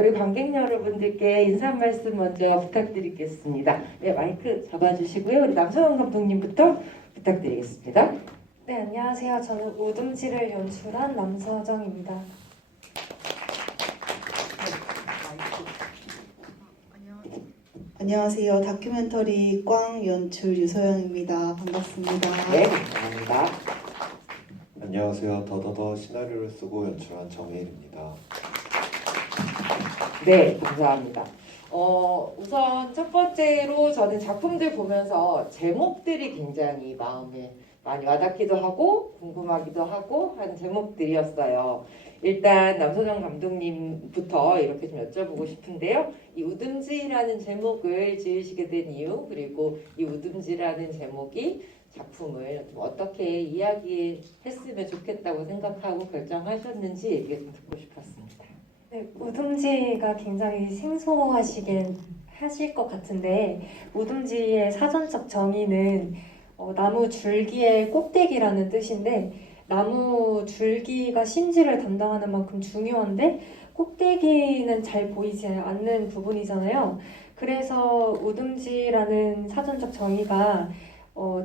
우리 관객 여러분들께 인사 한 말씀 먼저 부탁드리겠습니다. 네, 마이크 잡아주시고요. 우리 남성원 감독님부터 부탁드리겠습니다. 네, 안녕하세요. 저는 우듬지를 연출한 남서정입니다. 안녕하세요. 다큐멘터리 꽝 연출 유소영입니다. 반갑습니다. 네, 감사합니다. 안녕하세요. 더더더 시나리오를 쓰고 연출한 정혜일입니다. 네, 감사합니다. 우선 첫 번째로 저는 작품들 보면서 제목들이 굉장히 마음에 많이 와닿기도 하고 궁금하기도 하고 한 제목들이었어요. 일단 남서정 감독님부터 이렇게 좀 여쭤보고 싶은데요. 이 우듬지라는 제목을 지으시게 된 이유, 그리고 이 우듬지라는 제목이 작품을 좀 어떻게 이야기했으면 좋겠다고 생각하고 결정하셨는지 얘기 좀 듣고 싶었습니다. 네, 우듬지가 굉장히 생소하시긴 하실 것 같은데 우듬지의 사전적 정의는 나무 줄기의 꼭대기라는 뜻인데 나무 줄기가 심지를 담당하는 만큼 중요한데 꼭대기는 잘 보이지 않는 부분이잖아요. 그래서 우듬지라는 사전적 정의가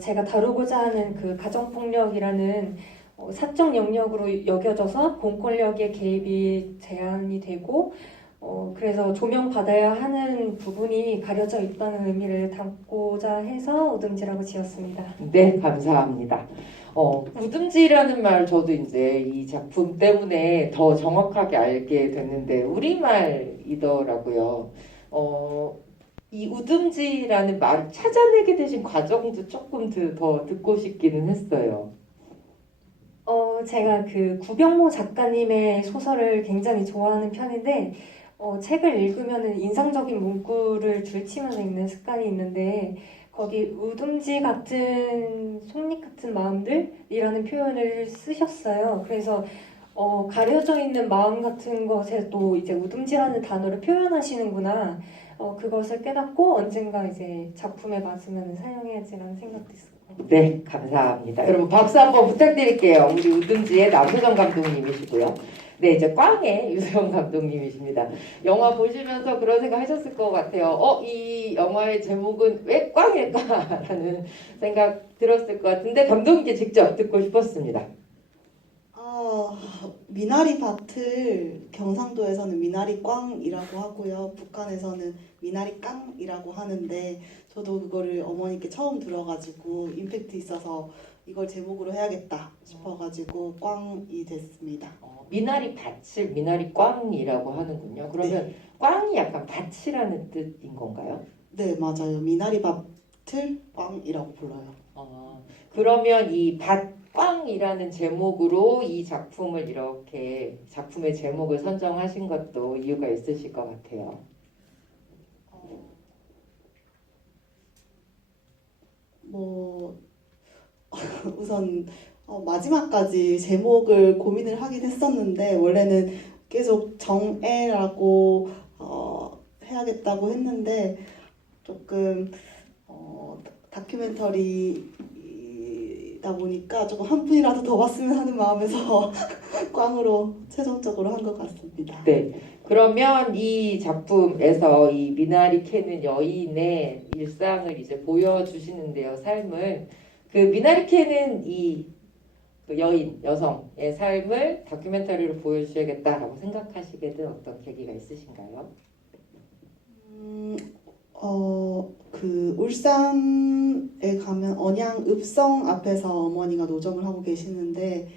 제가 다루고자 하는 그 가정폭력이라는 사적 영역으로 여겨져서 공권력의 개입이 제한이 되고 그래서 조명받아야 하는 부분이 가려져 있다는 의미를 담고자 해서 우듬지라고 지었습니다. 네, 감사합니다. 우듬지라는 말 저도 이제 이 작품 때문에 더 정확하게 알게 됐는데 우리말이더라고요. 이 우듬지라는 말을 찾아내게 되신 과정도 조금 더 듣고 싶기는 했어요. 제가 그 구병모 작가님의 소설을 굉장히 좋아하는 편인데 책을 읽으면은 인상적인 문구를 줄치면서 읽는 습관이 있는데 거기 우듬지 같은 속잎 같은 마음들이라는 표현을 쓰셨어요. 그래서 가려져 있는 마음 같은 것에 또 이제 우듬지라는 단어를 표현하시는구나. 그것을 깨닫고 언젠가 이제 작품에 맞으면 사용해야지라는 생각도 있었고. 네, 감사합니다. 여러분 박수 한번 부탁드릴게요. 우리 우듬지의 남서정 감독님이시고요. 네, 이제 꽝의 유소영 감독님이십니다. 영화 보시면서 그런 생각 하셨을 것 같아요. 이 영화의 제목은 왜 꽝일까라는 생각 들었을 것 같은데 감독님께 직접 듣고 싶었습니다. 미나리 밭을 경상도에서는 미나리 꽝이라고 하고요. 북한에서는 미나리 깡이라고 하는데 저도 그거를 어머니께 처음 들어가지고 임팩트 있어서 이걸 제목으로 해야겠다 싶어가지고 꽝이 됐습니다. 미나리 밭을 미나리 꽝이라고 하는군요. 그러면 네. 꽝이 약간 밭이라는 뜻인 건가요? 네, 맞아요. 미나리 밭을 꽝이라고 불러요. 그러면 이 밭꽝이라는 제목으로 이 작품을 이렇게 작품의 제목을 선정하신 것도 이유가 있으실 것 같아요. 우선 마지막까지 제목을 고민을 하긴 했었는데 원래는 계속 정애라고 해야겠다고 했는데 조금 다큐멘터리다 보니까 조금 한 분이라도 더 봤으면 하는 마음에서 꽝으로 최종적으로 한 것 같습니다. 네. 그러면 이 작품에서 이 미나리 캐는 여인의 일상을 이제 보여주시는데요, 삶을. 그 미나리 캐는 그 여인, 여성의 삶을 다큐멘터리로 보여주셔야겠다라고 생각하시게 된 어떤 계기가 있으신가요? 그 울산에 가면 언양 읍성 앞에서 어머니가 노점을 하고 계시는데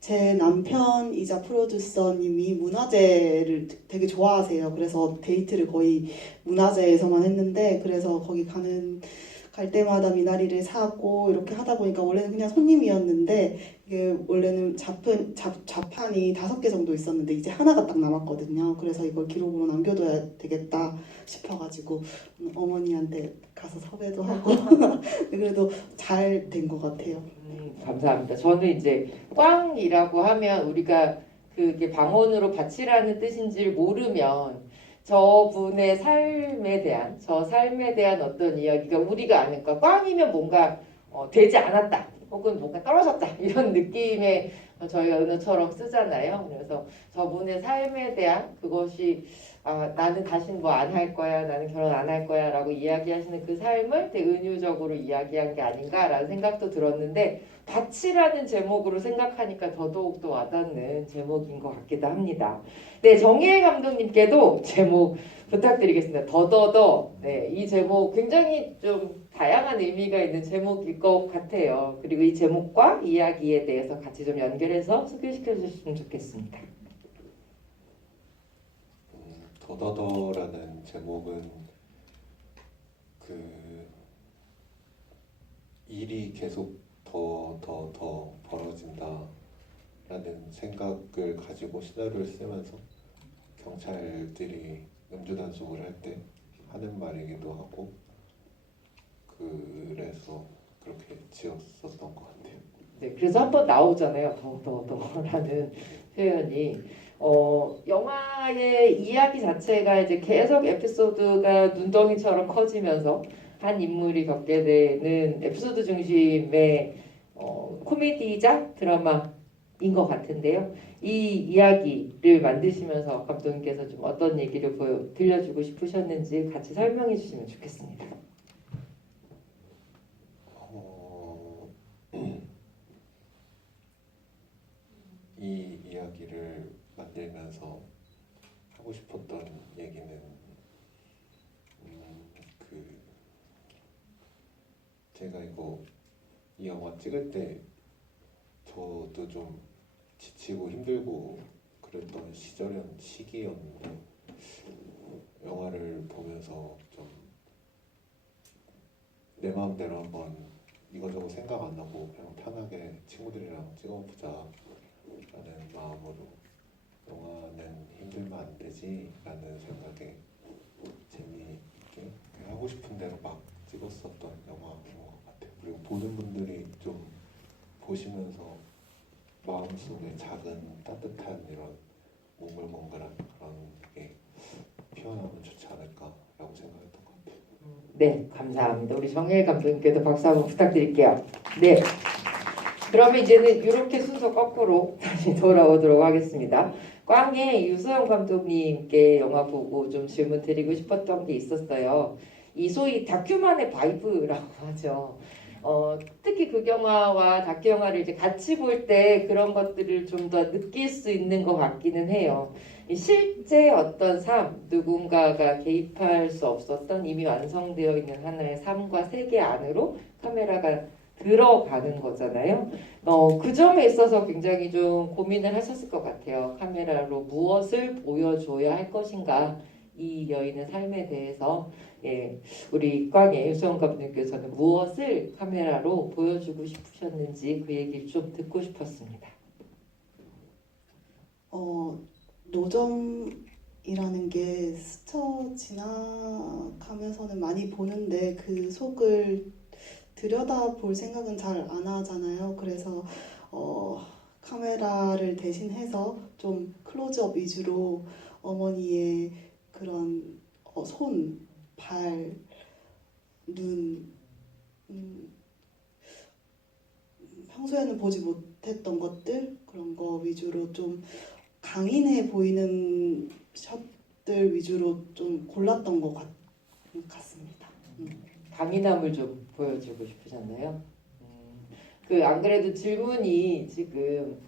제 남편이자 프로듀서님이 문화재를 되게 좋아하세요. 그래서 데이트를 거의 문화재에서만 했는데 그래서 거기 갈 때마다 미나리를 사고 이렇게 하다 보니까 원래는 그냥 손님이었는데 이게 원래는 자판이 5개 정도 있었는데 이제 하나가 딱 남았거든요. 그래서 이걸 기록으로 남겨둬야 되겠다 싶어가지고 어머니한테 가서 섭외도 하고 그래도 잘 된 것 같아요. 감사합니다. 저는 이제 꽝이라고 하면 우리가 그게 방언으로 밭이라는 뜻인지를 모르면 저분의 삶에 대한 어떤 이야기가 우리가 아니까 꽝이면 뭔가 되지 않았다 혹은 뭔가 떨어졌다 이런 느낌의 저희가 은우처럼 쓰잖아요. 그래서 저분의 삶에 대한 그것이 나는 다신 뭐 안 할 거야, 나는 결혼 안 할 거야 라고 이야기하시는 그 삶을 되게 은유적으로 이야기한 게 아닌가라는 생각도 들었는데 밭이라는 제목으로 생각하니까 더더욱 더 와닿는 제목인 것 같기도 합니다. 네, 정혜애 감독님께도 제목 부탁드리겠습니다. 더더더. 네, 이 제목 굉장히 좀 다양한 의미가 있는 제목일 것 같아요. 그리고 이 제목과 이야기에 대해서 같이 좀 연결해서 소개시켜 주셨으면 좋겠습니다. 더더더라는 제목은 그 일이 계속 더 벌어진다라는 생각을 가지고 시나리오를 쓰면서 경찰들이 음주 단속을 할 때 하는 말이기도 하고 그래서 그렇게 지었었던 것 같아요. 네, 그래서 한번 나오잖아요. 더더더라는 표현이. 영화의 이야기 자체가 이제 계속 에피소드가 눈덩이처럼 커지면서 한 인물이 겪게 되는 에피소드 중심의 코미디이자 드라마인 것 같은데요. 이 이야기를 만드시면서 감독님께서 좀 어떤 얘기를 들려주고 싶으셨는지 같이 설명해 주시면 좋겠습니다. 이 이야기를 만들면서 하고 싶었던 얘기는 제가 이 영화 찍을 때 저도 좀 지치고 힘들고 그랬던 시기였는데 영화를 보면서 좀 내 마음대로 한번 이거저거 생각 안 하고 그냥 편하게 친구들이랑 찍어보자 라는 마음으로 영화는 힘들면 안 되지 라는 생각에 재미있게 하고 싶은 대로 막 찍었었던 영화인 것 같아요. 그리고 보는 분들이 좀 보시면서 마음속에 작은 따뜻한 이런 몽글몽글한 그런 게 피어나면 좋지 않을까라고 생각했던 것 같아요. 네, 감사합니다. 우리 정혜일 감독님께도 박수 한번 부탁드릴게요. 네. 그러면 이제는 이렇게 순서 거꾸로 다시 돌아오도록 하겠습니다. 꽝의 유수영 감독님께 영화 보고 좀 질문 드리고 싶었던 게 있었어요. 이 소위 다큐만의 바이브라고 하죠. 특히 극영화와 다큐영화를 이제 같이 볼 때 그런 것들을 좀 더 느낄 수 있는 것 같기는 해요. 실제 어떤 삶, 누군가가 개입할 수 없었던 이미 완성되어 있는 하나의 삶과 세계 안으로 카메라가 들어가는 거잖아요. 그 점에 있어서 굉장히 좀 고민을 하셨을 것 같아요. 카메라로 무엇을 보여줘야 할 것인가, 이 여인의 삶에 대해서. 예, 우리 꽝의 유수영 감독님께서는 무엇을 카메라로 보여주고 싶으셨는지 그 얘기를 좀 듣고 싶었습니다. 노점이라는 게 스쳐 지나가면서는 많이 보는데 그 속을 들여다볼 생각은 잘 안 하잖아요. 그래서 카메라를 대신해서 좀 클로즈업 위주로 어머니의 그런 손, 발, 눈, 평소에는 보지 못했던 것들 그런 거 위주로 좀 강인해 보이는 샷들 위주로 좀 골랐던 것 같습니다. 강인함을 좀 보여주고 싶으셨나요? 안 그래도 질문이 지금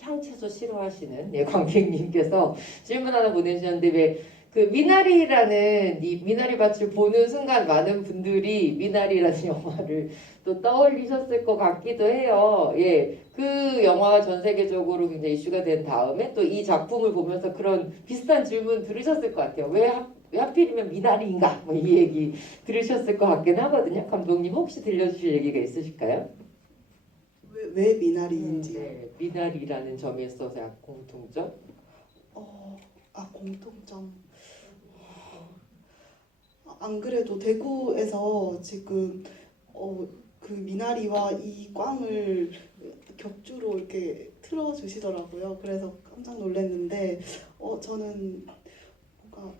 향채소 싫어하시는 관객님께서 질문 하나 보내주셨는데 왜 그 미나리라는 이 미나리 밭을 보는 순간 많은 분들이 미나리라는 영화를 또 떠올리셨을 것 같기도 해요. 예, 그 영화가 전 세계적으로 굉장히 이슈가 된 다음에 또 이 작품을 보면서 그런 비슷한 질문 들으셨을 것 같아요. 왜 하필이면 미나리인가? 뭐 이 얘기 들으셨을 것 같긴 하거든요. 감독님 혹시 들려주실 얘기가 있으실까요? 왜 미나리인지. 네, 미나리라는 점에 있어서 약간 공통점? 공통점. 안 그래도 대구에서 지금 그 미나리와 이 꽝을 격주로 이렇게 틀어주시더라고요. 그래서 깜짝 놀랐는데 저는 뭔가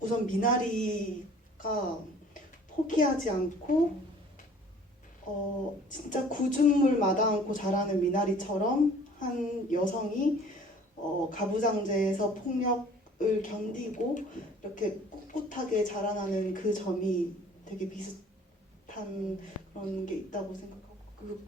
우선 미나리가 포기하지 않고 진짜 구준물 마다 않고 자라는 미나리처럼 한 여성이 가부장제에서 폭력을 견디고 이렇게 꿋꿋하게 자라나는 그 점이 되게 비슷한 그런 게 있다고 생각하고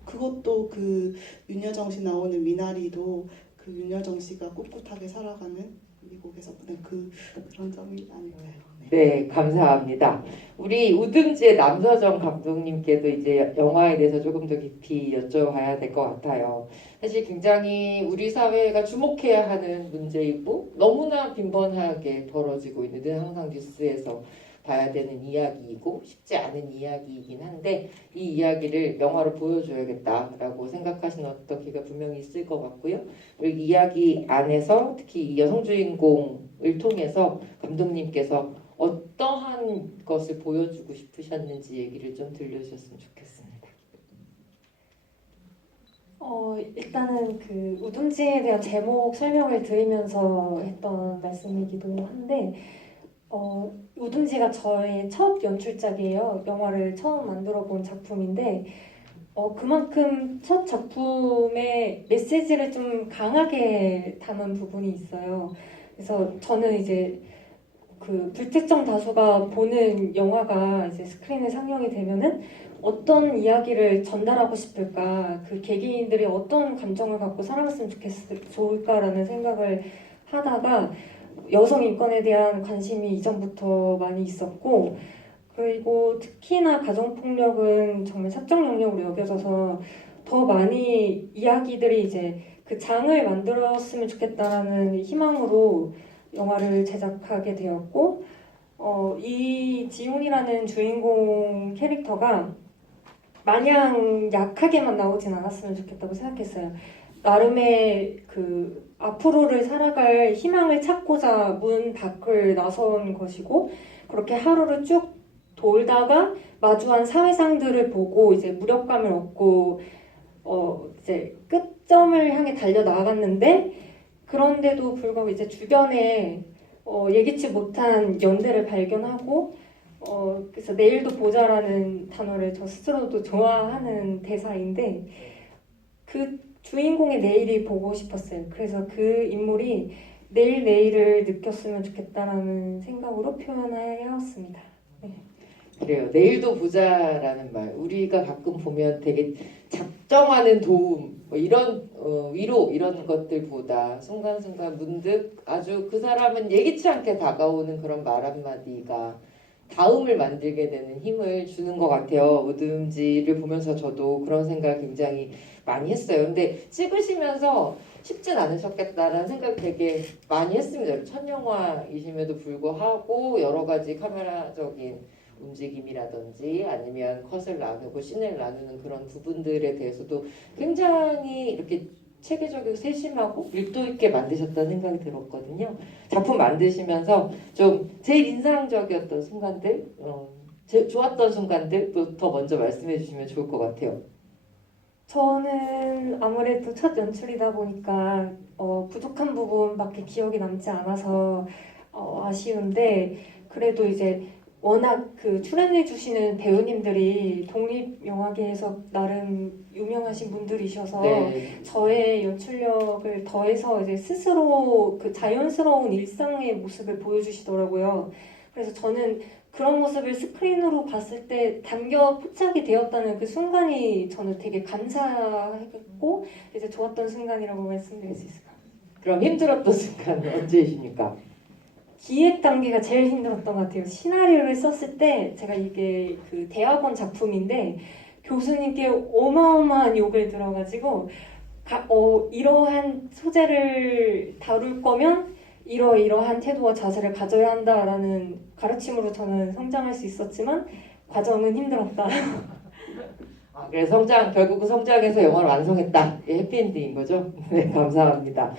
그것도 그 윤여정 씨 나오는 미나리도 그 윤여정 씨가 꿋꿋하게 살아가는 미국에서 보는 그런 점이 아닐까요? 네, 감사합니다. 우리 우등지의 남서정 감독님께도 이제 영화에 대해서 조금 더 깊이 여쭤봐야 될 것 같아요. 사실 굉장히 우리 사회가 주목해야 하는 문제이고 너무나 빈번하게 벌어지고 있는 늘 항상 뉴스에서 봐야 되는 이야기이고 쉽지 않은 이야기이긴 한데 이 이야기를 영화로 보여줘야겠다라고 생각하시는 어떻게가 분명히 있을 것 같고요. 그리고 이야기 안에서 특히 이 여성 주인공을 통해서 감독님께서 어떠한 것을 보여주고 싶으셨는지 얘기를 좀 들려주셨으면 좋겠습니다. 일단은 그 우둔지에 대한 제목 설명을 드리면서 했던 말씀이기도 한데 우둔지가 저의 첫 연출작이에요. 영화를 처음 만들어 본 작품인데 그만큼 첫 작품의 메시지를 좀 강하게 담은 부분이 있어요. 그래서 저는 이제 그 불특정 다수가 보는 영화가 이제 스크린에 상영이 되면은 어떤 이야기를 전달하고 싶을까, 그 개개인들이 어떤 감정을 갖고 살아갔으면 좋을까라는 생각을 하다가 여성 인권에 대한 관심이 이전부터 많이 있었고, 그리고 특히나 가정폭력은 정말 사적 영역으로 여겨져서 더 많이 이야기들이 이제 그 장을 만들었으면 좋겠다라는 희망으로 영화를 제작하게 되었고, 이 지훈이라는 주인공 캐릭터가 마냥 약하게만 나오진 않았으면 좋겠다고 생각했어요. 나름의 그 앞으로를 살아갈 희망을 찾고자 문 밖을 나선 것이고, 그렇게 하루를 쭉 돌다가 마주한 사회상들을 보고 이제 무력감을 얻고 이제 끝점을 향해 달려 나갔는데, 그런데도 불구하고 이제 주변에 예기치 못한 연대를 발견하고 그래서 내일도 보자라는 단어를 저 스스로도 좋아하는 대사인데 그 주인공의 내일이 보고 싶었어요. 그래서 그 인물이 내일을 느꼈으면 좋겠다라는 생각으로 표현하였습니다. 네. 그래요. 내일도 보자라는 말. 우리가 가끔 보면 되게 작정하는 도움, 뭐 이런 위로 이런 것들보다 순간순간 문득 아주 그 사람은 예기치 않게 다가오는 그런 말 한마디가 다음을 만들게 되는 힘을 주는 것 같아요. 우듬지를 보면서 저도 그런 생각을 굉장히 많이 했어요. 근데 찍으시면서 쉽진 않으셨겠다라는 생각 되게 많이 했습니다. 첫 영화이심에도 불구하고 여러 가지 카메라적인 움직임이라든지 아니면 컷을 나누고 씬을 나누는 그런 부분들에 대해서도 굉장히 이렇게 체계적이고 세심하고 밀도 있게 만드셨다는 생각이 들었거든요. 작품 만드시면서 좀 제일 인상적이었던 순간들, 제일 좋았던 순간들부터 먼저 말씀해 주시면 좋을 것 같아요. 저는 아무래도 첫 연출이다 보니까 부족한 부분밖에 기억이 남지 않아서 아쉬운데, 그래도 이제 워낙 그 출연해 주시는 배우님들이 독립영화계에서 나름 유명하신 분들이셔서 네. 저의 연출력을 더해서 이제 스스로 그 자연스러운 일상의 모습을 보여주시더라고요. 그래서 저는 그런 모습을 스크린으로 봤을 때 담겨 포착이 되었다는 그 순간이 저는 되게 감사했고 이제 좋았던 순간이라고 말씀드릴 수 있을 것 같아요. 그럼 힘들었던 순간은 언제이십니까? 기획 단계가 제일 힘들었던 것 같아요. 시나리오를 썼을 때 제가 이게 그 대학원 작품인데 교수님께 어마어마한 욕을 들어가지고 이러한 소재를 다룰 거면 이러한 태도와 자세를 가져야 한다라는 가르침으로 저는 성장할 수 있었지만 과정은 힘들었다. 그래서 결국은 성장해서 영화를 완성했다. 예, 해피엔딩인 거죠? 네, 감사합니다.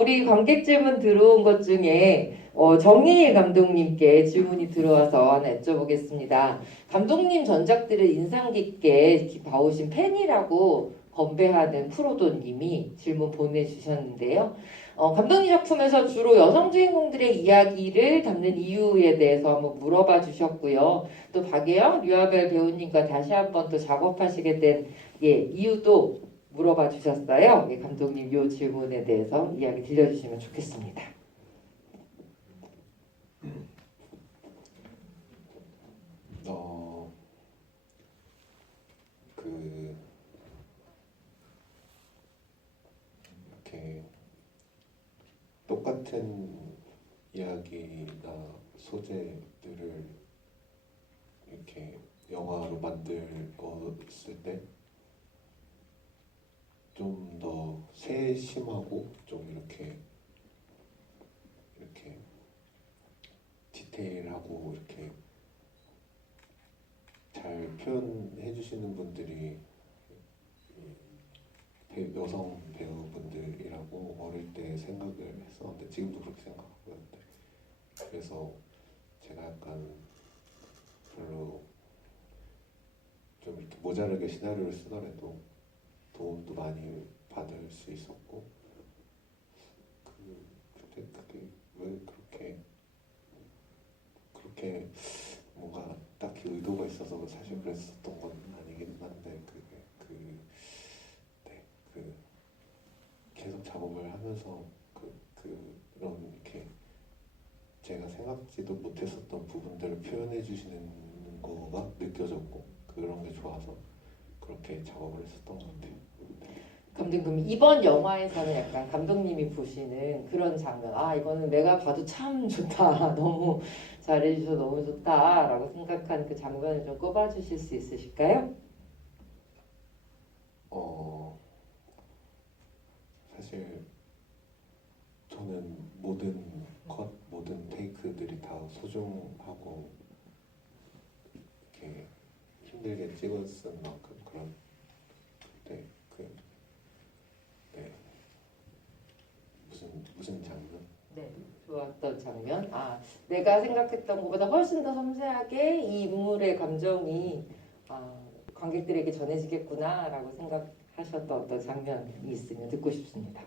우리 관객 질문 들어온 것 중에 정희일 감독님께 질문이 들어와서 하나 여쭤보겠습니다. 감독님 전작들을 인상 깊게 봐오신 팬이라고 건배하는 프로도님이 질문 보내주셨는데요. 감독님 작품에서 주로 여성 주인공들의 이야기를 담는 이유에 대해서 한번 물어봐 주셨고요. 또 박예영, 류아벨 배우님과 다시 한번 또 작업하시게 된 이유도 물어봐 주셨어요. 감독님 이 질문에 대해서 이야기 들려주시면 좋겠습니다. 이렇게 똑같은 이야기나 소재들을 이렇게 영화로 만들었을 때 좀 더 세심하고 좀 이렇게 디테일하고 이렇게 잘 표현해 주시는 분들이 여성 배우분들이라고 어릴 때 생각을 했었는데 지금도 그렇게 생각하고 있는데, 그래서 제가 약간 별로 좀 이렇게 모자르게 시나리오를 쓰더라도 도움도 많이 받을 수 있었고, 그때 그게 왜 그렇게 뭔가 딱히 의도가 있어서 사실 그랬었던 건 아니긴 한데, 계속 작업을 하면서 그런 이렇게 제가 생각지도 못했었던 부분들을 표현해 주시는 거가 느껴졌고, 그런 게 좋아서 그렇게 작업을 했었던 것 같아요. 감독님, 그럼 이번 영화에서는 약간 감독님이 보시는 그런 장면, 이거는 내가 봐도 참 좋다, 너무 잘해주셔서 너무 좋다라고 생각하는 그 장면을 좀 꼽아주실 수 있으실까요? 사실 저는 모든 모든 테이크들이 다 소중하고 이렇게 힘들게 찍었을 만큼 그런 무슨 장면? 네, 좋았던 장면. 내가 생각했던 것보다 훨씬 더 섬세하게 이 인물의 감정이 관객들에게 전해지겠구나라고 생각하셨던 어떤 장면이 있으면 듣고 싶습니다.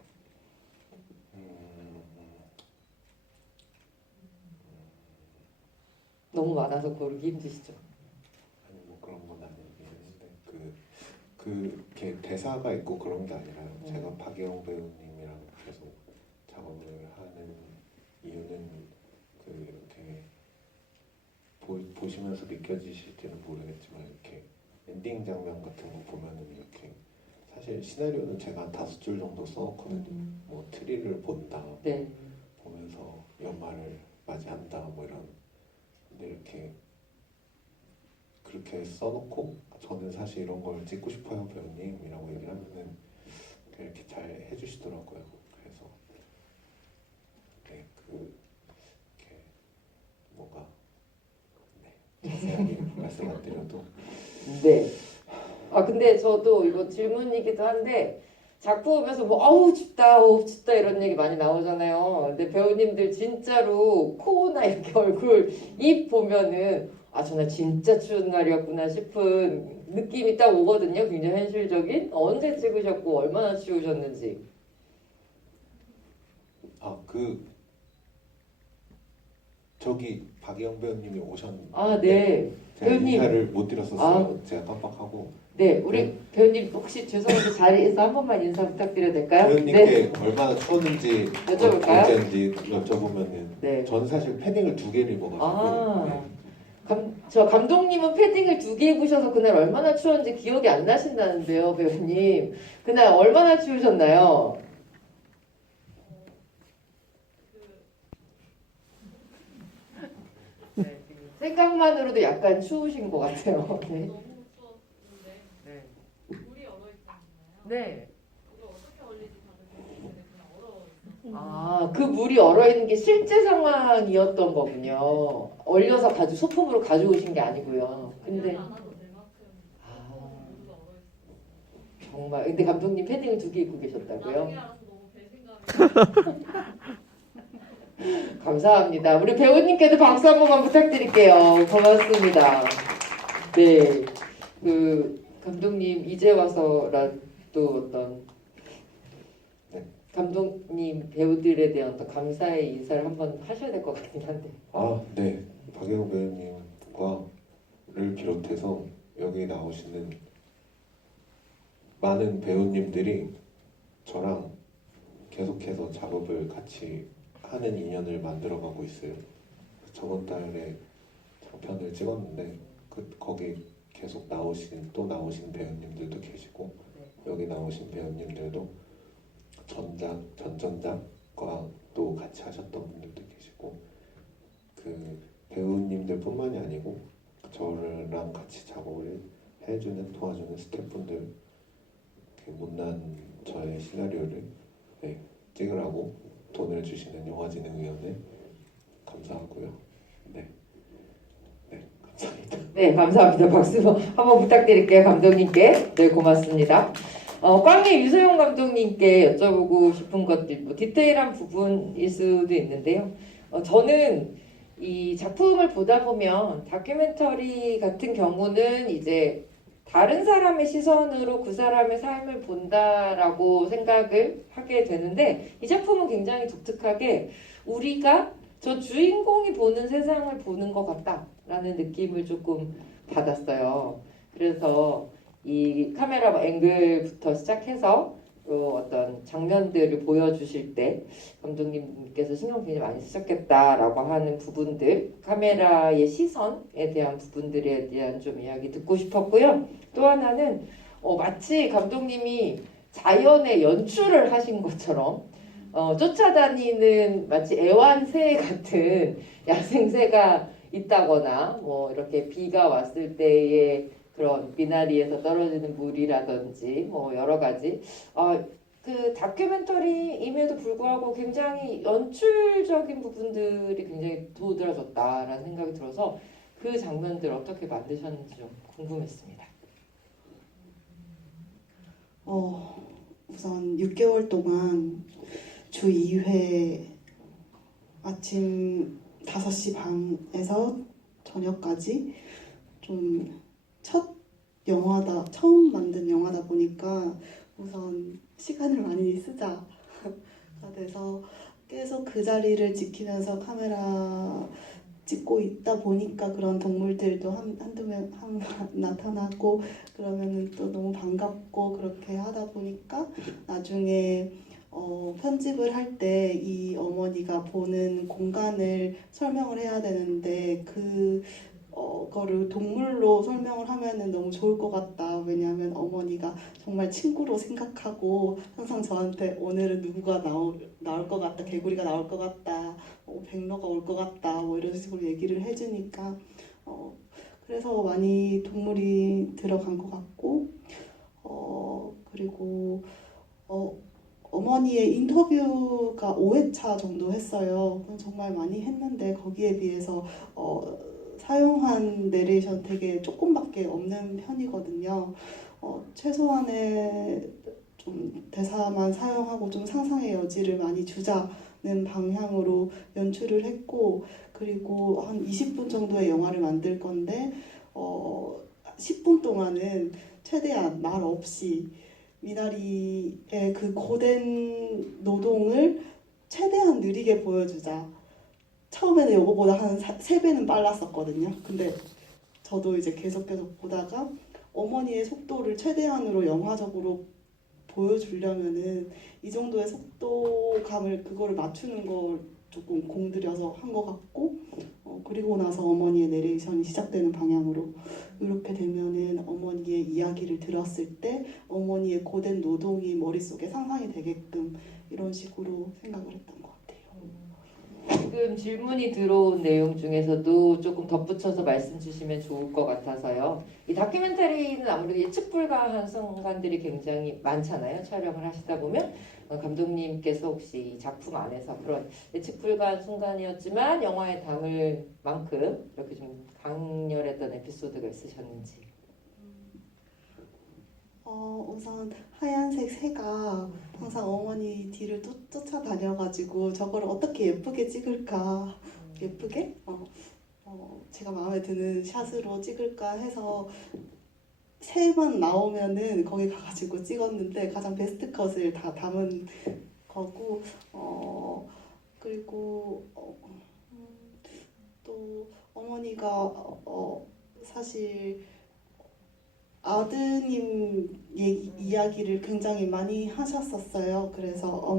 너무 많아서 고르기 힘드시죠? 아니 뭐 그런 건 아니긴 한데 그렇게 대사가 있고 그런 게 아니라 제가 박예영 배우님이랑 계속 작업을 하는 이유는 이렇게 보시면서 느껴지실지는 모르겠지만, 이렇게 엔딩 장면 같은 거 보면은 이렇게 사실 시나리오는 제가 한 5줄 정도 써왔거든요. 뭐 트리를 본다, 네. 보면서 연말을 맞이한다, 뭐 이런. 근데 이렇게 그렇게 써놓고 저는 사실 이런 걸 찍고 싶어요 배우님이라고 얘기를 하면은 이렇게 잘 해주시더라고요. 그래서 이렇게 뭔가 자세하게 말씀 안 드려도 네. 근데 저도 이거 질문이기도 한데 작품 보면서 뭐 어우 춥다 이런 얘기 많이 나오잖아요. 근데 배우님들 진짜로 코나 이렇게 얼굴 입 보면은 저날 진짜 추운 날이었구나 싶은 느낌이 딱 오거든요. 굉장히 현실적인. 언제 찍으셨고 얼마나 추우셨는지. 저기 박예영 배우님이 오셨는데 네. 제가 배우님. 인사를 못 드렸었어요. 제가 깜빡하고. 네, 우리 배우님 혹시 죄송한데 자리에서 한 번만 인사 부탁드려도 될까요? 배우님께 얼마나 추웠는지 여쭤볼까요? 어땠는지 여쭤보면은 네. 전 사실 패딩을 2개를 입어가지고 저 감독님은 패딩을 2개 입으셔서 그날 얼마나 추웠는지 기억이 안 나신다는데요, 배우님. 그날 얼마나 추우셨나요? 네, 지금 생각만으로도 약간 추우신 것 같아요. 네. 너무 추웠는데 물이 얼어 있잖아요. 네. 이거 어떻게 얼리지 다들 모르겠는데 그냥 얼어 있어. 그 물이 얼어 있는 게 실제 상황이었던 거군요. 얼려서 소품으로 가져오신 게 아니고요. 근데 안 와도 될 만큼 물이 얼어 있어. 정말 근데 감독님 패딩을 2개 입고 계셨다고요? 나중에 알아서 너무 배신감이. 감사합니다. 우리 배우님께도 박수 한 번만 부탁드릴게요. 고맙습니다. 네, 감독님 이제 와서라도 어떤 감독님 배우들에 대한 어떤 감사의 인사를 한번 하셔야 될 것 같긴 한데. 아, 네. 박예호 배우님과를 비롯해서 여기 나오시는 많은 배우님들이 저랑 계속해서 작업을 같이 하는 인연을 만들어가고 있어요. 저번 달에 장편을 찍었는데 거기 계속 나오신 배우님들도 계시고 여기 나오신 배우님들도 전전작과 또 같이 하셨던 분들도 계시고 그 배우님들뿐만이 아니고 저랑 같이 작업을 해주는 도와주는 스태프분들 못난 저의 시나리오를 찍으라고 돈을 주시는 영화진흥위원회 감사하고요. 네, 감사합니다. 네, 감사합니다. 박수 한번 부탁드릴게요, 감독님께. 네, 고맙습니다. 꽝의 유소영 감독님께 여쭤보고 싶은 것들, 뭐 디테일한 부분일 수도 있는데요. 저는 이 작품을 보다 보면 다큐멘터리 같은 경우는 이제 다른 사람의 시선으로 그 사람의 삶을 본다라고 생각을 하게 되는데 이 작품은 굉장히 독특하게 우리가 저 주인공이 보는 세상을 보는 것 같다라는 느낌을 조금 받았어요. 그래서 이 카메라 앵글부터 시작해서 어떤 장면들을 보여주실 때 감독님께서 신경 굉장히 많이 쓰셨겠다라고 하는 부분들, 카메라의 시선에 대한 부분들에 대한 좀 이야기 듣고 싶었고요. 또 하나는 마치 감독님이 자연의 연출을 하신 것처럼 쫓아다니는 마치 애완새 같은 야생새가 있다거나 뭐 이렇게 비가 왔을 때의 그런 미나리에서 떨어지는 물이라든지 뭐 여러 가지 그 다큐멘터리임에도 불구하고 굉장히 연출적인 부분들이 굉장히 도드라졌다라는 생각이 들어서 그 장면들 어떻게 만드셨는지 좀 궁금했습니다. 우선 6개월 동안 주 2회 아침 5시 반에서 저녁까지 좀 처음 만든 영화다 보니까 우선 시간을 많이 쓰자가 돼서 계속 그 자리를 지키면서 카메라 찍고 있다 보니까 그런 동물들도 한두 명 나타나고 그러면은 또 너무 반갑고 그렇게 하다 보니까 나중에 편집을 할 때 이 어머니가 보는 공간을 설명을 해야 되는데 그거를 동물로 설명을 하면은 너무 좋을 것 같다. 왜냐하면 어머니가 정말 친구로 생각하고 항상 저한테 오늘은 누구가 나올 것 같다, 개구리가 나올 것 같다, 백로가 올 것 같다, 뭐 이런 식으로 얘기를 해주니까 그래서 많이 동물이 들어간 것 같고 그리고 어머니의 인터뷰가 5회차 정도 했어요. 정말 많이 했는데 거기에 비해서 사용한 내레이션 되게 조금밖에 없는 편이거든요. 최소한의 좀 대사만 사용하고 좀 상상의 여지를 많이 주자는 방향으로 연출을 했고 그리고 한 20분 정도의 영화를 만들 건데 10분 동안은 최대한 말 없이 미나리의 그 고된 노동을 최대한 느리게 보여주자. 처음에는 이거보다 한 3배는 빨랐었거든요. 근데 저도 이제 계속 보다가 어머니의 속도를 최대한으로 영화적으로 보여주려면은 이 정도의 속도감을 그거를 맞추는 걸 조금 공들여서 한 것 같고 그리고 나서 어머니의 내레이션이 시작되는 방향으로 이렇게 되면은 어머니의 이야기를 들었을 때 어머니의 고된 노동이 머릿속에 상상이 되게끔 이런 식으로 생각을 했던 것 같아요. 지금 질문이 들어온 내용 중에서도 조금 덧붙여서 말씀 주시면 좋을 것 같아서요. 이 다큐멘터리는 아무래도 예측 불가한 순간들이 굉장히 많잖아요. 촬영을 하시다 보면 감독님께서 혹시 이 작품 안에서 그런 예측 불가한 순간이었지만 영화에 담을 만큼 이렇게 좀 강렬했던 에피소드가 있으셨는지. 우선 하얀색 새가 항상 어머니 뒤를 쫓아다녀가지고 저걸 어떻게 예쁘게 찍을까 예쁘게 제가 마음에 드는 샷으로 찍을까 해서 새만 나오면은 거기 가가지고 찍었는데 가장 베스트 컷을 다 담은 거고 그리고 또 어머니가 사실 아드님 이야기를 굉장히 많이 하셨었어요. 그래서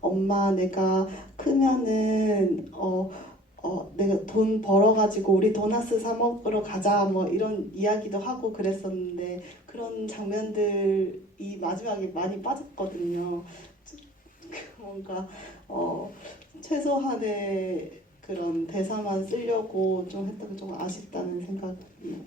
엄마 내가 크면은 내가 돈 벌어가지고 우리 도나스 사 먹으러 가자 뭐 이런 이야기도 하고 그랬었는데 그런 장면들이 마지막에 많이 빠졌거든요. 뭔가 최소한의 그런 대사만 쓰려고 좀 했던 게 좀 아쉽다는 생각이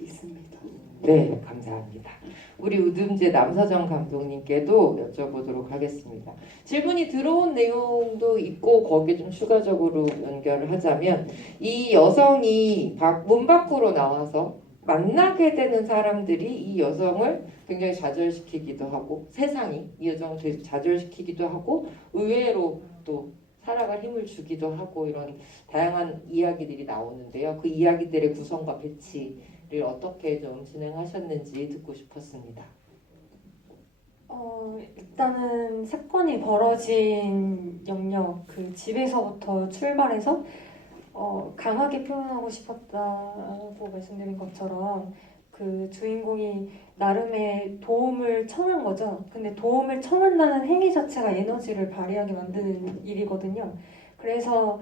있습니다. 네, 감사합니다. 우리 우듬재 남서정 감독님께도 여쭤보도록 하겠습니다. 질문이 들어온 내용도 있고 거기에 좀 추가적으로 연결을 하자면 이 여성이 문 밖으로 나와서 만나게 되는 사람들이 이 여성을 굉장히 좌절시키기도 하고 세상이 이 여성을 되게 좌절시키기도 하고 의외로 또 살아갈 힘을 주기도 하고 이런 다양한 이야기들이 나오는데요. 그 이야기들의 구성과 배치를 어떻게 좀 진행하셨는지 듣고 싶었습니다. 일단은 사건이 벌어진 영역, 그 집에서부터 출발해서 강하게 표현하고 싶었다고 말씀드린 것처럼 그 주인공이 나름의 도움을 청한 거죠. 근데 도움을 청한다는 행위 자체가 에너지를 발휘하게 만드는 일이거든요. 그래서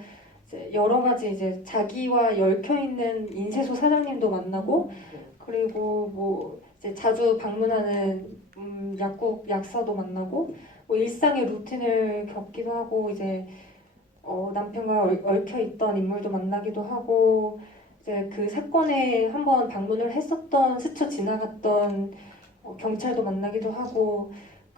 이제 여러 가지 이제 자기와 얽혀 있는 인쇄소 사장님도 만나고 그리고 뭐 이제 자주 방문하는 약국 약사도 만나고 뭐 일상의 루틴을 겪기도 하고 이제 남편과 얽혀 있던 인물도 만나기도 하고 이제 그 사건에 한번 방문을 했었던 스쳐 지나갔던 경찰도 만나기도 하고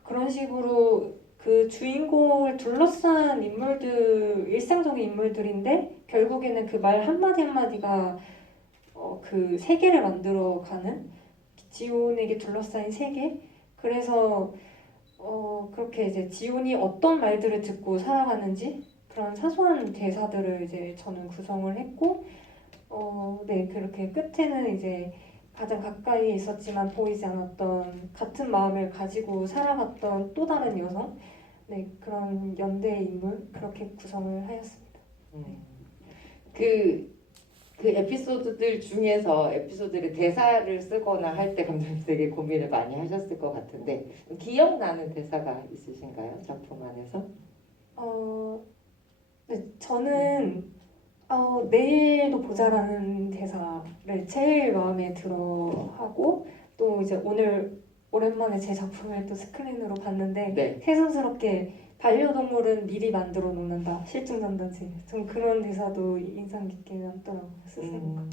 그런 식으로 그 주인공을 둘러싼 인물들 일상적인 인물들인데 결국에는 그 말 한마디 한마디가 그 세계를 만들어가는 지온에게 둘러싸인 세계. 그래서 그렇게 이제 지온이 어떤 말들을 듣고 살아가는지 그런 사소한 대사들을 이제 저는 구성을 했고, 네, 그렇게 끝에는 이제 가장 가까이 있었지만 보이지 않았던 같은 마음을 가지고 살아갔던 또 다른 여성, 네, 그런 연대의 인물 그렇게 구성을 하였습니다. 그 에피소드들 중에서 에피소드를 대사를 쓰거나 할 때 감독님 되게 고민을 많이 하셨을 것 같은데 기억나는 대사가 있으신가요? 작품 안에서? 네, 저는 내일도 보자라는 대사를 제일 마음에 들어 하고 또 이제 오늘 오랜만에 제 작품을 또 스크린으로 봤는데 네. 새삼스럽게 반려동물은 미리 만들어 놓는다 실증난다지 좀 그런 대사도 인상 깊게 남더라고요 스스로가.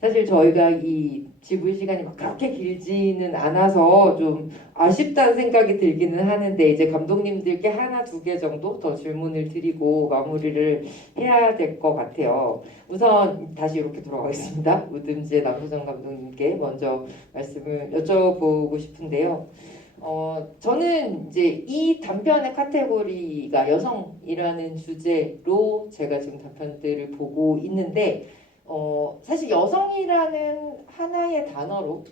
사실 저희가 이 GV 시간이 막 그렇게 길지는 않아서 좀 아쉽다는 생각이 들기는 하는데 이제 감독님들께 하나 두 개 정도 더 질문을 드리고 마무리를 해야 될 것 같아요. 우선 다시 이렇게 돌아가겠습니다. 우듬재 남서정 감독님께 먼저 말씀을 여쭤보고 싶은데요. 저는 이제 이 단편의 카테고리가 여성이라는 주제로 제가 지금 단편들을 보고 있는데 사실 여성이라는 하나의 단어로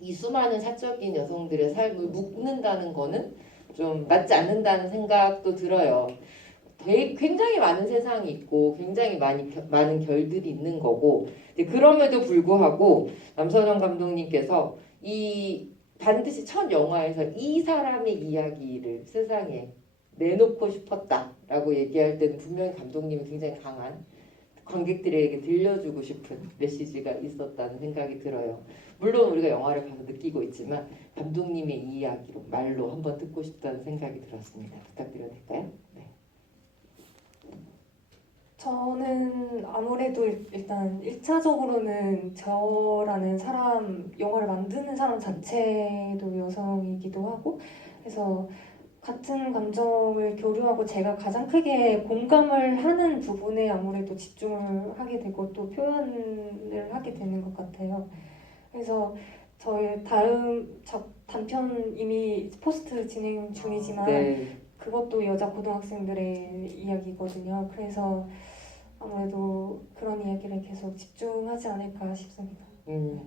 이 수많은 사적인 여성들의 삶을 묶는다는 거는 좀 맞지 않는다는 생각도 들어요. 굉장히 많은 세상이 있고 굉장히 많은 결들이 있는 거고 그럼에도 불구하고 남서정 감독님께서 이 반드시 첫 영화에서 이 사람의 이야기를 세상에 내놓고 싶었다라고 얘기할 때는 분명히 감독님이 굉장히 강한 관객들에게 들려주고 싶은 메시지가 있었다는 생각이 들어요. 물론 우리가 영화를 봐서 느끼고 있지만 감독님의 이야기로 말로 한번 듣고 싶다는 생각이 들었습니다. 부탁드려도 될까요? 네. 저는 아무래도 일단 1차적으로는 저라는 사람, 영화를 만드는 사람 자체도 여성이기도 하고 그래서 같은 감정을 교류하고 제가 가장 크게 공감을 하는 부분에 아무래도 집중을 하게 되고 또 표현을 하게 되는 것 같아요. 그래서 저희 다음 단편 이미 포스트 진행 중이지만 네. 그것도 여자 고등학생들의 이야기거든요. 그래서 아무래도 그런 이야기를 계속 집중하지 않을까 싶습니다.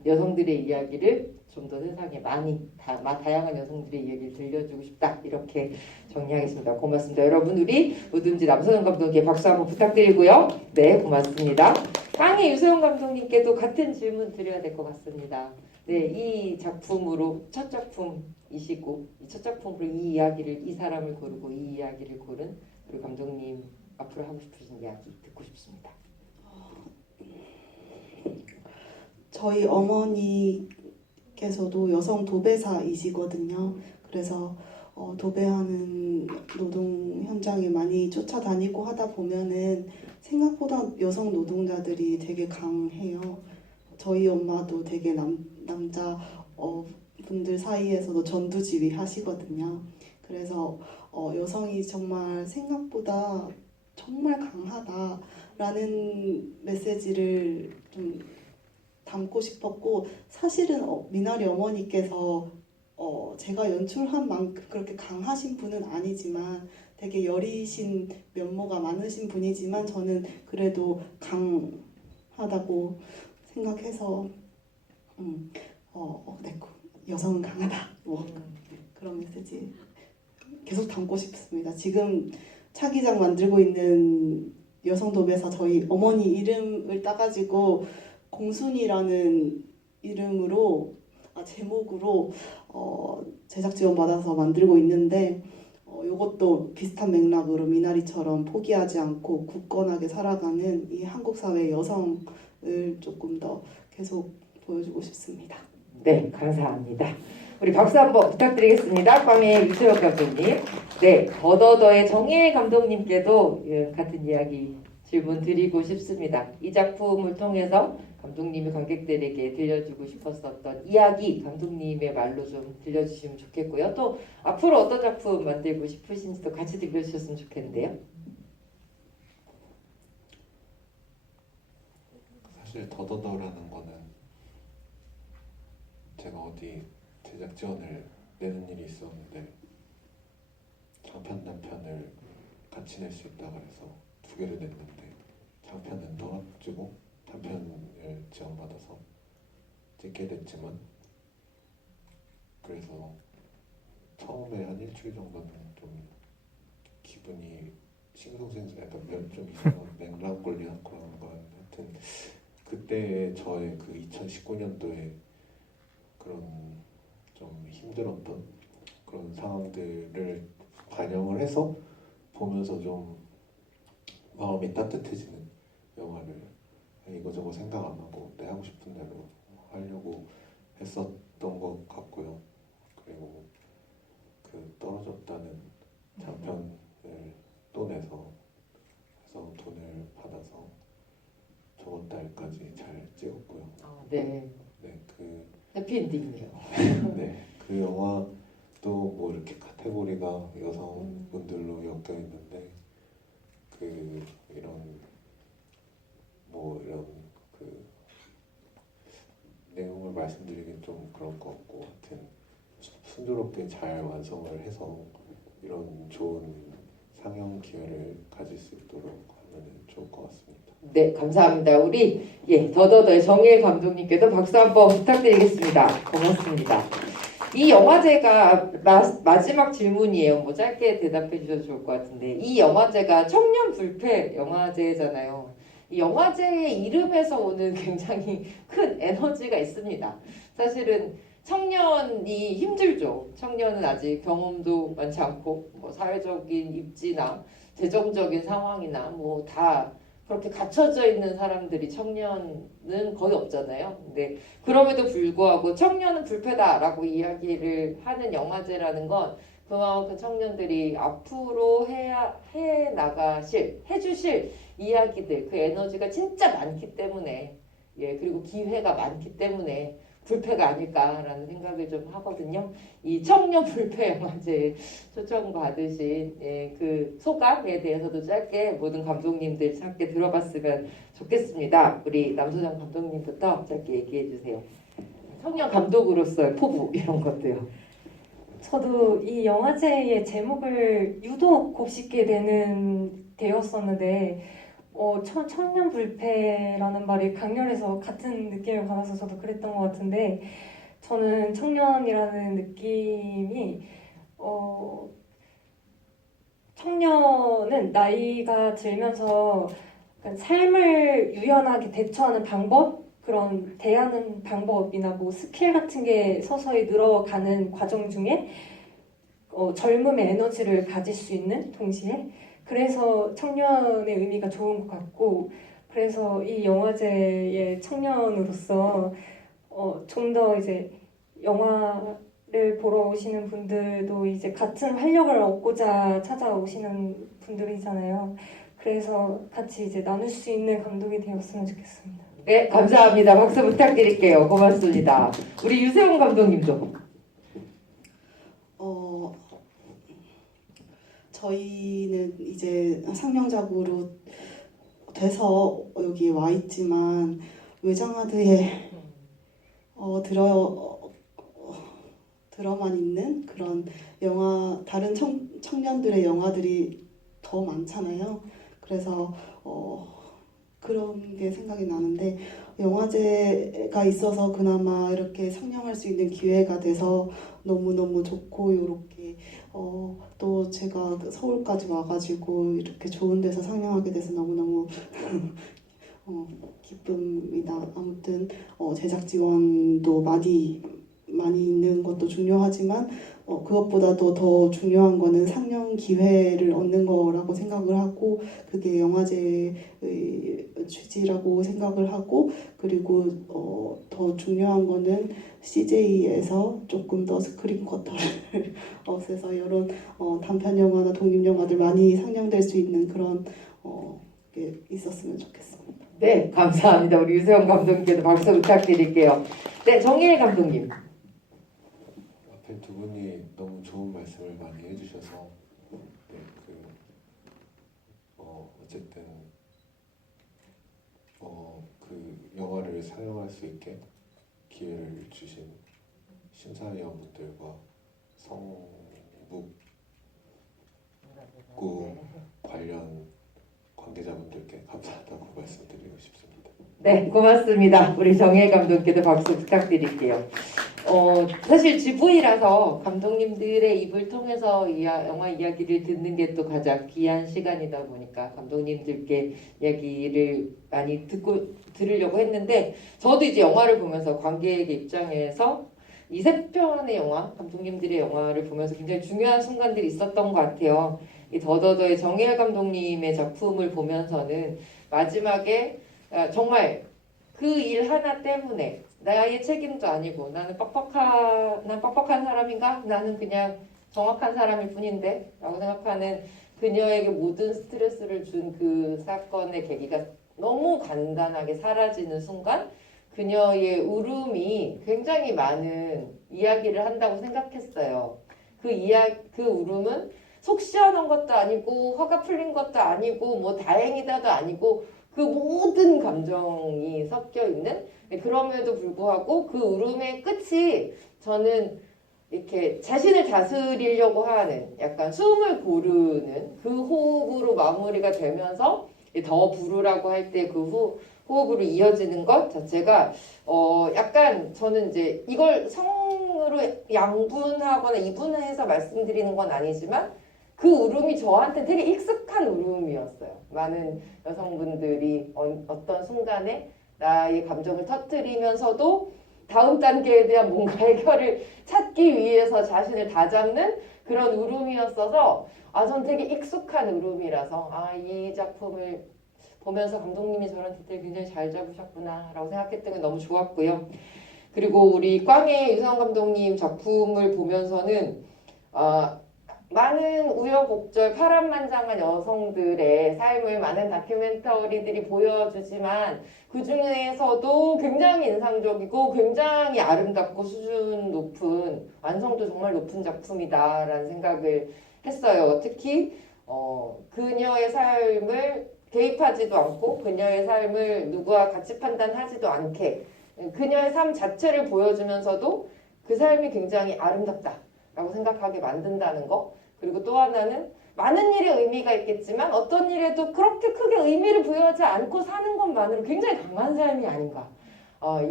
여성들의 이야기를 좀 더 세상에 많이 다양한 여성들의 이야기를 들려주고 싶다 이렇게 정리하겠습니다. 고맙습니다. 여러분 우리 우듬지 남서영 감독님께 박수 한번 부탁드리고요. 네 고맙습니다. 깡의 유소영 감독님께도 같은 질문 드려야 될 것 같습니다. 네, 이 작품으로 첫 작품이시고 이 첫 작품으로 이 이야기를 이 사람을 고르고 이 이야기를 고른 우리 감독님 앞으로 하고 싶으신 이야기 듣고 싶습니다. 저희 어머니께서도 여성 도배사이시거든요. 그래서 도배하는 노동 현장에 많이 쫓아다니고 하다 보면은 생각보다 여성 노동자들이 되게 강해요. 저희 엄마도 되게 남자 분들 사이에서도 전두지휘 하시거든요. 그래서 여성이 정말 생각보다 정말 강하다라는 메시지를 좀 담고 싶었고, 사실은 미나리 어머니께서 제가 연출한 만큼 그렇게 강하신 분은 아니지만 되게 여리신 면모가 많으신 분이지만 저는 그래도 강하다고 생각해서 네, 여성은 강하다 뭐 그런 메시지 계속 담고 싶습니다. 지금 차기작 만들고 있는 여성 도배사 저희 어머니 이름을 따가지고 공순이라는 이름으로 제목으로 제작 지원 받아서 만들고 있는데 이것도 비슷한 맥락으로 미나리처럼 포기하지 않고 굳건하게 살아가는 이 한국 사회의 여성을 조금 더 계속 보여주고 싶습니다. 네, 감사합니다. 우리 박수 한번 부탁드리겠습니다. 꽝의 유소영 감독님. 네, 더더더의 정혜애 감독님께도 같은 이야기 질문 드리고 싶습니다. 이 작품을 통해서 감독님이 관객들에게 들려주고 싶었었던 이야기 감독님의 말로 좀 들려주시면 좋겠고요. 또 앞으로 어떤 작품 만들고 싶으신지도 같이 들려주셨으면 좋겠는데요. 사실 더더더라는 거는 제가 어디 제작 지원을 내는 일이 있었는데 장편 단편을 같이 낼 수 있다 그래서 2개를 냈는데 장편은 떨어지고 단편을 지원받아서 찍게 됐지만, 그래서 처음에 한 일주일 정도는 좀 기분이 싱숭생숭했던 좀 이상한 맹랑꼴리한 그런 건 하여튼 그때 저의 그 2019년도에 그런 좀 힘들었던 그런 상황들을 반영을 해서 보면서 좀 마음이 따뜻해지는 영화를 이거저거 생각 안 하고 내 하고 싶은 대로 하려고 했었던 것 같고요. 그리고 그 떨어졌다는 장편을 또 내서 돈을 받아서 저번 달까지 잘 찍었고요. 네, 네, 해피엔딩이네요. 네, 그 영화도 뭐 이렇게 카테고리가 여성분들로 엮여 있는데 이런 내용을 말씀드리긴 좀 그럴 것 같고, 하여튼 순조롭게 잘 완성을 해서 이런 좋은 상영 기회를 가질 수 있도록 하면 좋을 것 같습니다. 네, 감사합니다. 우리 더더더의 정혜일 감독님께도 박수 한번 부탁드리겠습니다. 고맙습니다. 이 영화제가 마지막 질문이에요. 뭐 짧게 대답해 주셔도 좋을 것 같은데, 이 영화제가 청년 불패 영화제잖아요. 이 영화제의 이름에서 오는 굉장히 큰 에너지가 있습니다. 사실은 청년이 힘들죠. 청년은 아직 경험도 많지 않고 뭐 사회적인 입지나 재정적인 상황이나 뭐 다 그렇게 갖춰져 있는 사람들이 청년은 거의 없잖아요. 근데 그럼에도 불구하고 청년은 불패다라고 이야기를 하는 영화제라는 건 그만큼 청년들이 앞으로 해주실 이야기들, 그 에너지가 진짜 많기 때문에, 그리고 기회가 많기 때문에 불패가 아닐까라는 생각을 좀 하거든요. 이 청년 불패 영화제에 초청받으신 그 소감에 대해서도 짧게 모든 감독님들 짧게 들어봤으면 좋겠습니다. 우리 남소정 감독님부터 짧게 얘기해 주세요. 청년 감독으로서의 포부 이런 것도요. 저도 이 영화제의 제목을 유독 곱씹게 되었었는데 청년 불패라는 말이 강렬해서 같은 느낌을 받아서 저도 그랬던 것 같은데 저는 청년이라는 느낌이 청년은 나이가 들면서 약간 삶을 유연하게 대처하는 방법 그런 대하는 방법이나 뭐 스킬 같은 게 서서히 늘어가는 과정 중에 젊음의 에너지를 가질 수 있는 동시에 그래서 청년의 의미가 좋은 것 같고 그래서 이 영화제의 청년으로서 좀 더 이제 영화를 보러 오시는 분들도 이제 같은 활력을 얻고자 찾아오시는 분들이잖아요. 그래서 같이 이제 나눌 수 있는 감동이 되었으면 좋겠습니다. 네, 감사합니다. 박수 부탁드릴게요. 고맙습니다. 우리 유세훈 감독님도. 저희는 이제 상영작으로 돼서 여기 와 있지만 외장하드에 들어만 있는 그런 영화 다른 청년들의 영화들이 더 많잖아요. 그래서 그런 게 생각이 나는데 영화제가 있어서 그나마 이렇게 상영할 수 있는 기회가 돼서 너무너무 좋고 이렇게 또 제가 서울까지 와가지고 이렇게 좋은 데서 상영하게 돼서 너무너무 기쁩니다. 아무튼 제작 지원도 많이 있는 것도 중요하지만 그것보다도 더 중요한 거는 상영 기회를 얻는 거라고 생각을 하고 그게 영화제의 취지라고 생각을 하고 그리고 더 중요한 거는 CJ에서 조금 더 스크린 쿼터를 없애서 이런 단편 영화나 독립 영화들 많이 상영될 수 있는 그런 게 있었으면 좋겠습니다. 네, 감사합니다. 우리 유세훈 감독님께도 박수 부탁드릴게요. 네, 정예일 감독님. 앞에 두 분이 너무 좋은 말씀을 많이 해주셔서 네, 어쨌든 그 영화를 상영할 수 있게 기회를 주신 심사위원분들과 성북구 관련 관계자분들께 감사하다고 말씀드리고 싶습니다. 네, 고맙습니다. 우리 정예일 감독님께도 박수 부탁드릴게요. 사실 GV라서 감독님들의 입을 통해서 영화 이야기를 듣는 게 또 가장 귀한 시간이다 보니까 감독님들께 이야기를 많이 들으려고 했는데 저도 이제 영화를 보면서 관객의 입장에서 이 세 편의 영화, 감독님들의 영화를 보면서 굉장히 중요한 순간들이 있었던 것 같아요. 이 더더더의 정예일 감독님의 작품을 보면서는 마지막에 정말 그 일 하나 때문에 나의 책임도 아니고 나는 빡빡한 사람인가? 나는 그냥 정확한 사람일 뿐인데 라고 생각하는 그녀에게 모든 스트레스를 준 그 사건의 계기가 너무 간단하게 사라지는 순간 그녀의 울음이 굉장히 많은 이야기를 한다고 생각했어요. 그 울음은 속 시원한 것도 아니고 화가 풀린 것도 아니고 뭐 다행이다도 아니고 그 모든 감정이 섞여 있는 그럼에도 불구하고 그 울음의 끝이 저는 이렇게 자신을 다스리려고 하는 약간 숨을 고르는 그 호흡으로 마무리가 되면서 더 부르라고 할 때 그 호흡으로 이어지는 것 자체가 약간 저는 이제 이걸 성으로 양분하거나 이분해서 말씀드리는 건 아니지만 그 울음이 저한테 되게 익숙한 울음이었어요. 많은 여성분들이 어떤 순간에 나의 감정을 터뜨리면서도 다음 단계에 대한 뭔가 해결을 찾기 위해서 자신을 다잡는 그런 울음이었어서 전 되게 익숙한 울음이라서 이 작품을 보면서 감독님이 저런 디테일 굉장히 잘 잡으셨구나 라고 생각했던 게 너무 좋았고요. 그리고 우리 꽝의 유성 감독님 작품을 보면서는 많은 우여곡절 파란만장한 여성들의 삶을 많은 다큐멘터리들이 보여주지만 그 중에서도 굉장히 인상적이고 굉장히 아름답고 수준 높은 완성도 정말 높은 작품이다라는 생각을 했어요. 특히 그녀의 삶을 개입하지도 않고 그녀의 삶을 누구와 같이 판단하지도 않게 그녀의 삶 자체를 보여주면서도 그 삶이 굉장히 아름답다라고 생각하게 만든다는 거. 그리고 또 하나는 많은 일에 의미가 있겠지만 어떤 일에도 그렇게 크게 의미를 부여하지 않고 사는 것만으로 굉장히 강한 삶이 아닌가.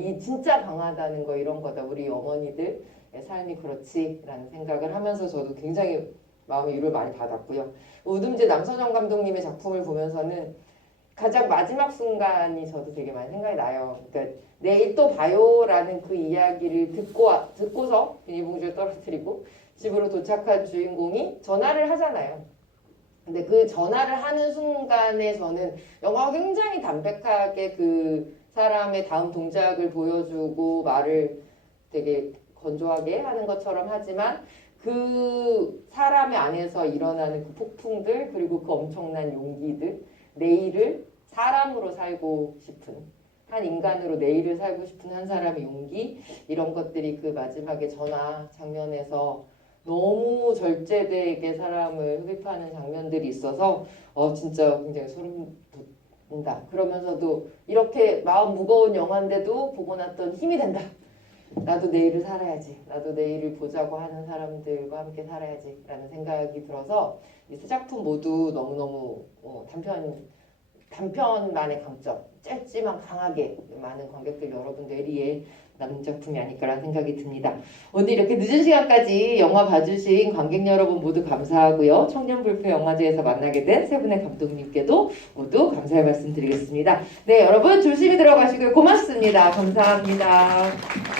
이 진짜 강하다는 거 이런 거다. 우리 어머니들의 삶이 그렇지라는 생각을 하면서 저도 굉장히 마음의 위로를 많이 받았고요. 우듬재 남선영 감독님의 작품을 보면서는 가장 마지막 순간이 저도 되게 많이 생각이 나요. 그러니까 내일 또 봐요라는 그 이야기를 듣고서 비닐봉지를 떨어뜨리고 집으로 도착한 주인공이 전화를 하잖아요. 근데 그 전화를 하는 순간에 저는 영화가 굉장히 담백하게 그 사람의 다음 동작을 보여주고 말을 되게 건조하게 하는 것처럼 하지만 그 사람의 안에서 일어나는 그 폭풍들 그리고 그 엄청난 용기들 내일을 사람으로 살고 싶은 한 인간으로 내일을 살고 싶은 한 사람의 용기 이런 것들이 그 마지막에 전화 장면에서 너무 절제되게 사람을 흡입하는 장면들이 있어서 진짜 굉장히 소름 돋는다. 그러면서도 이렇게 마음 무거운 영화인데도 보고 났던 힘이 된다. 나도 내일을 살아야지. 나도 내일을 보자고 하는 사람들과 함께 살아야지 라는 생각이 들어서 이 세 작품 모두 너무너무 단편만의 강점, 짧지만 강하게 많은 관객들 여러분 뇌리에 남은 작품이 아닐까라는 생각이 듭니다. 오늘 이렇게 늦은 시간까지 영화 봐주신 관객 여러분 모두 감사하고요. 청년불패 영화제에서 만나게 된 세 분의 감독님께도 모두 감사의 말씀 드리겠습니다. 네, 여러분 조심히 들어가시고요. 고맙습니다. 감사합니다.